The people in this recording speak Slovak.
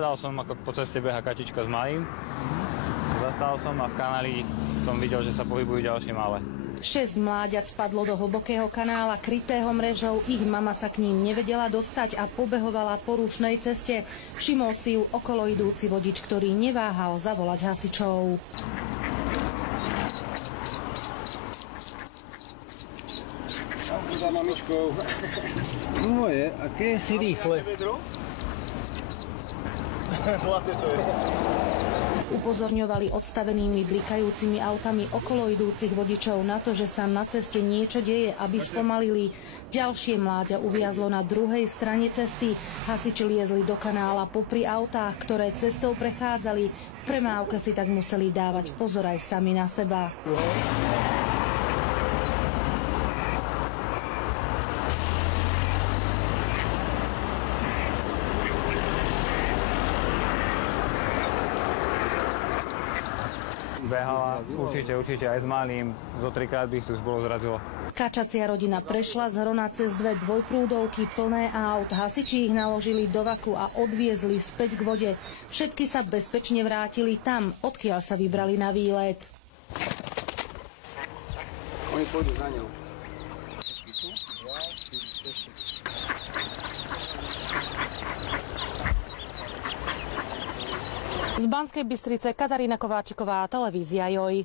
Hľadal som, ako po ceste beha kačička s malým. Zastal som a v kanáli som videl, že sa pohybujú ďalšie malé. 6 mláďat spadlo do hlbokého kanála krytého mrežou. Ich mama sa k ním nevedela dostať a pobehovala po rušnej ceste. Všimol si ju okolo idúci vodič, ktorý neváhal zavolať hasičov. Za mamičkou. Moje, aké si rýchle. Zlaté to je. Upozorňovali odstavenými blikajúcimi autami okolo idúcich vodičov na to, že sa na ceste niečo deje, aby spomalili. Ďalšie mláďa uviazlo na druhej strane cesty. Hasiči liezli do kanála popri autách, ktoré cestou prechádzali. V premávke si tak museli dávať pozor aj sami na seba. Behala určite aj s malým, zo 3-krát by ich tu už bolo zrazilo. Kačacia rodina prešla z Hrona cez 2 dvojprúdovky plné aut. Hasiči ich naložili do vaku a odviezli späť k vode. Všetky sa bezpečne vrátili tam, odkiaľ sa vybrali na výlet. Oni pôjdu za ňou. Z Banskej Bystrice Katarína Kováčiková, televízia JOJ.